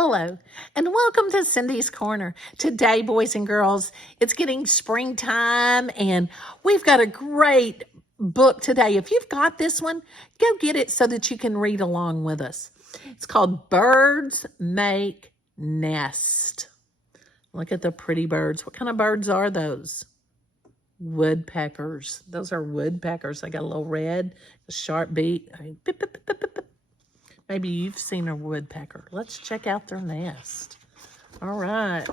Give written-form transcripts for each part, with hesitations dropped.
Hello, and welcome to Cindy's Corner. Today, boys and girls, it's getting springtime, and we've got a great book today. If you've got this one, go get it so that you can read along with us. It's called Birds Make Nest. Look at the pretty birds. What kind of birds are those? Woodpeckers. Those are woodpeckers. They got a little red, a sharp beak. Pip, pip, pip, pip, pip. Maybe you've seen a woodpecker. Let's check out their nest. All right.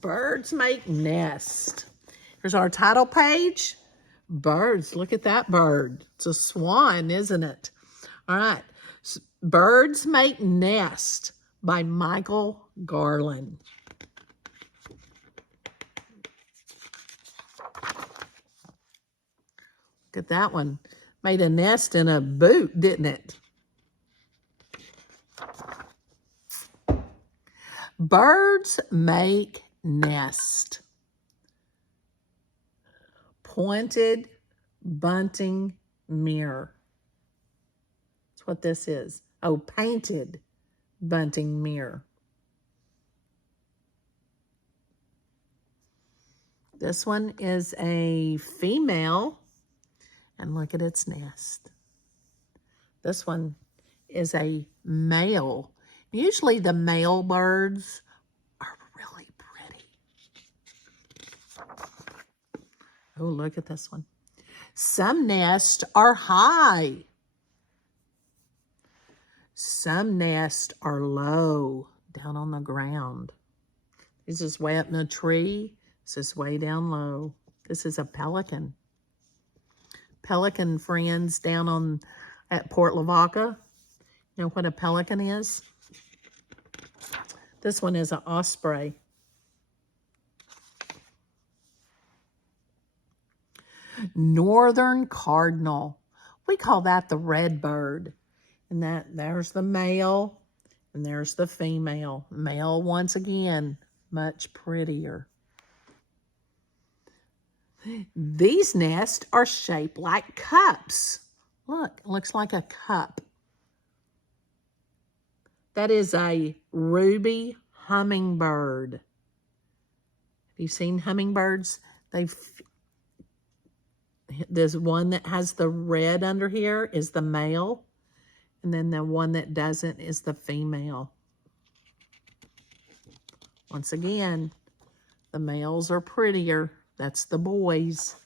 Birds make nest. Here's our title page. Birds. Look at that bird. It's a swan, isn't it? All right. Birds Make Nest by Michael Garland. Look at that one. Made a nest in a boot, didn't it? Birds make nest. Pointed bunting mirror. That's what this is. Oh, painted bunting mirror. This one is a female, and look at its nest. This one is a male. Usually the male birds are really pretty. Oh, look at this one. Some nests are high. Some nests are low, down on the ground. This is way up in a tree. This is way down low. This is a pelican. Pelican friends down at Port Lavaca. You know what a pelican is? This one is an osprey. Northern cardinal. We call that the red bird. And there's the male and there's the female. Male, once again, much prettier. These nests are shaped like cups. Look, it looks like a cup. That is a ruby hummingbird. Have you seen hummingbirds? There's one that has the red under here is the male, and then the one that doesn't is the female. Once again, the males are prettier. That's the boys.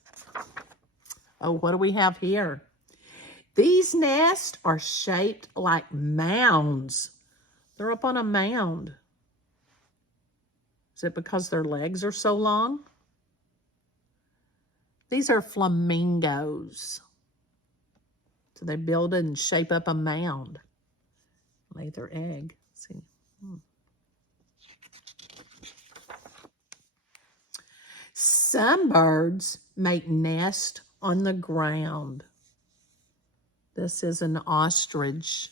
Oh, what do we have here? These nests are shaped like mounds. They're up on a mound. Is it because their legs are so long? These are flamingos. So they build it and shape up a mound. Lay their egg. Let's see. Some birds make nests on the ground. This is an ostrich.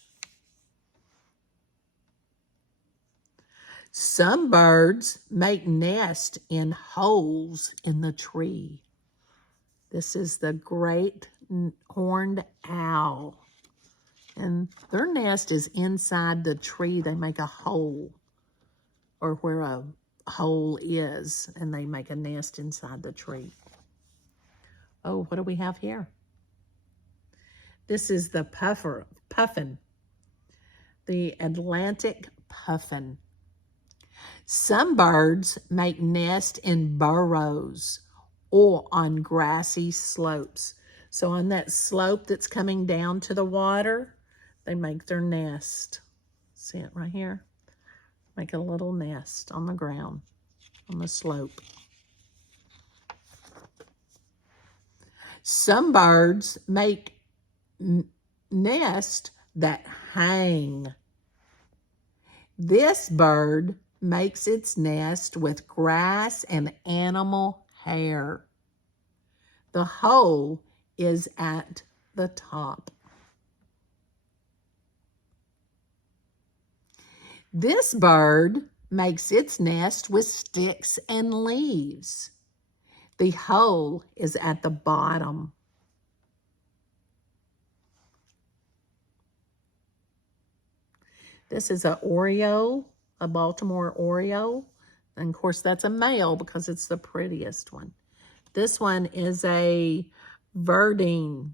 Some birds make nests in holes in the tree. This is the great horned owl. And their nest is inside the tree. They make a hole, or where a hole is, and they make a nest inside the tree. Oh, what do we have here? This is the puffin, the Atlantic puffin. Some birds make nests in burrows or on grassy slopes. So on that slope that's coming down to the water, they make their nest. See it right here? Make a little nest on the ground, on the slope. Some birds make nests that hang. This bird makes its nest with grass and animal hair. The hole is at the top. This bird makes its nest with sticks and leaves. The hole is at the bottom. This is an Oreo a Baltimore Oriole. And of course, that's a male because it's the prettiest one. This one is a Verdine.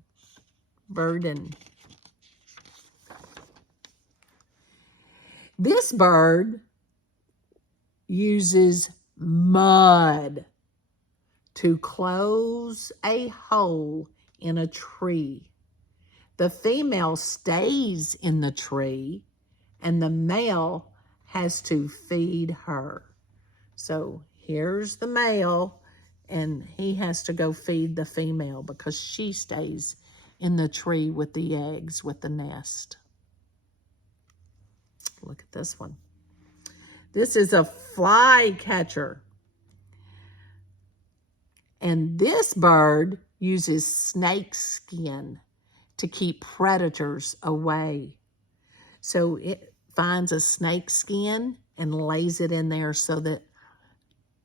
This bird uses mud to close a hole in a tree. The female stays in the tree and the male has to feed her. So here's the male and he has to go feed the female because she stays in the tree with the eggs, with the nest. Look at this one. This is a flycatcher. And this bird uses snake skin to keep predators away. So it finds a snake skin and lays it in there so that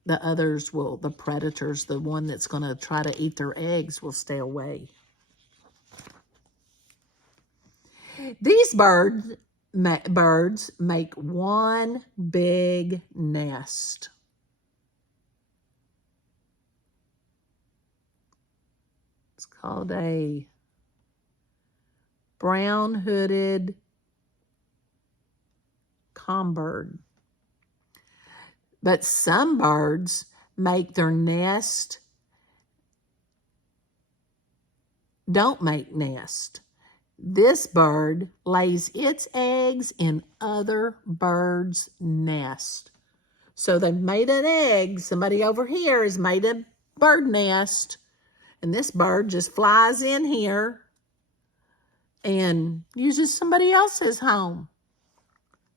the others will, the predators, the one that's going to try to eat their eggs will stay away. These birds make one big nest. It's called a brown-hooded combird. But some birds make their nest, don't make nest. This bird lays its eggs in other birds' nest. So they've made an egg. Somebody over here has made a bird nest. And this bird just flies in here and uses somebody else's home.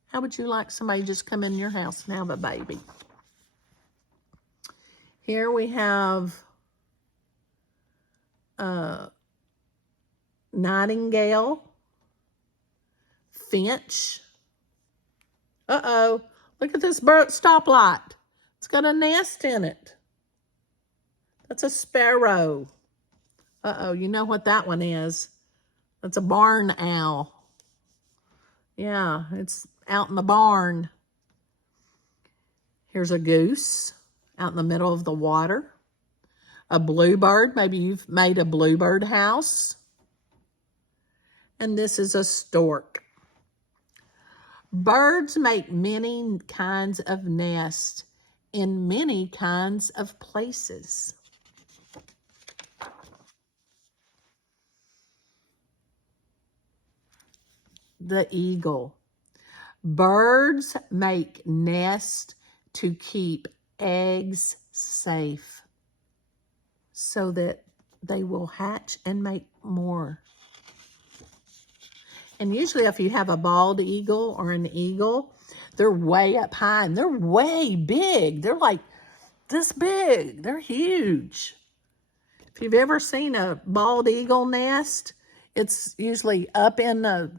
How would you like somebody just come in your house and have a baby? Here we have nightingale, finch. Uh-oh, look at this bird stoplight. It's got a nest in it. That's a sparrow. Uh-oh, you know what that one is. That's a barn owl. Yeah, it's out in the barn. Here's a goose out in the middle of the water. A bluebird, maybe you've made a bluebird house. And this is a stork. Birds make many kinds of nests in many kinds of places. The eagle. Birds make nests to keep eggs safe so that they will hatch and make more. And usually if you have a bald eagle or an eagle, they're way up high and they're way big. They're like this big. They're huge. If you've ever seen a bald eagle nest, it's usually up in the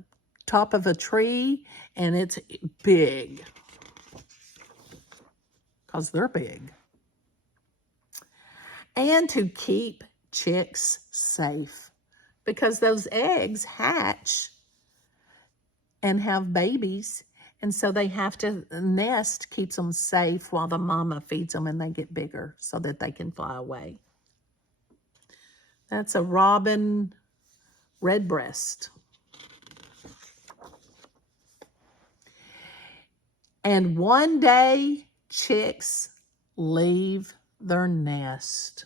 top of a tree and it's big because they're big. And to keep chicks safe because those eggs hatch and have babies, and so they have to, the nest keeps them safe while the mama feeds them and they get bigger so that they can fly away. That's a robin redbreast. And one day, chicks leave their nest.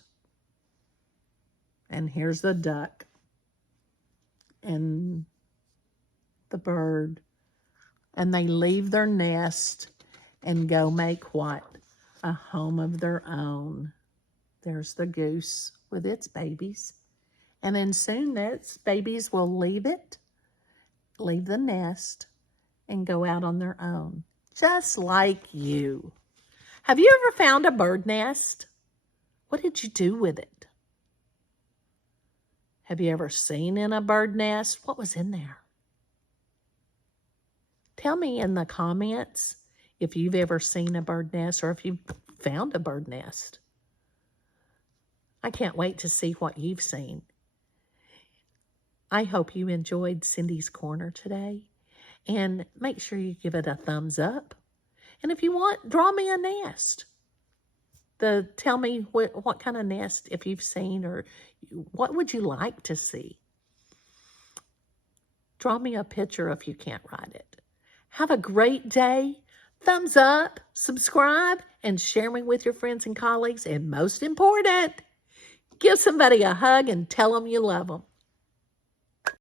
And here's the duck and the bird. And they leave their nest and go make what? A home of their own. There's the goose with its babies. And then soon its babies will leave the nest, and go out on their own. Just like you. Have you ever found a bird nest? What did you do with it? Have you ever seen in a bird nest? What was in there? Tell me in the comments if you've ever seen a bird nest or if you've found a bird nest. I can't wait to see what you've seen. I hope you enjoyed Cindy's Corner today. And make sure you give it a thumbs up. And if you want, draw me a nest. Tell me what kind of nest, if you've seen, or what would you like to see. Draw me a picture if you can't write it. Have a great day. Thumbs up, subscribe, and share me with your friends and colleagues. And most important, give somebody a hug and tell them you love them.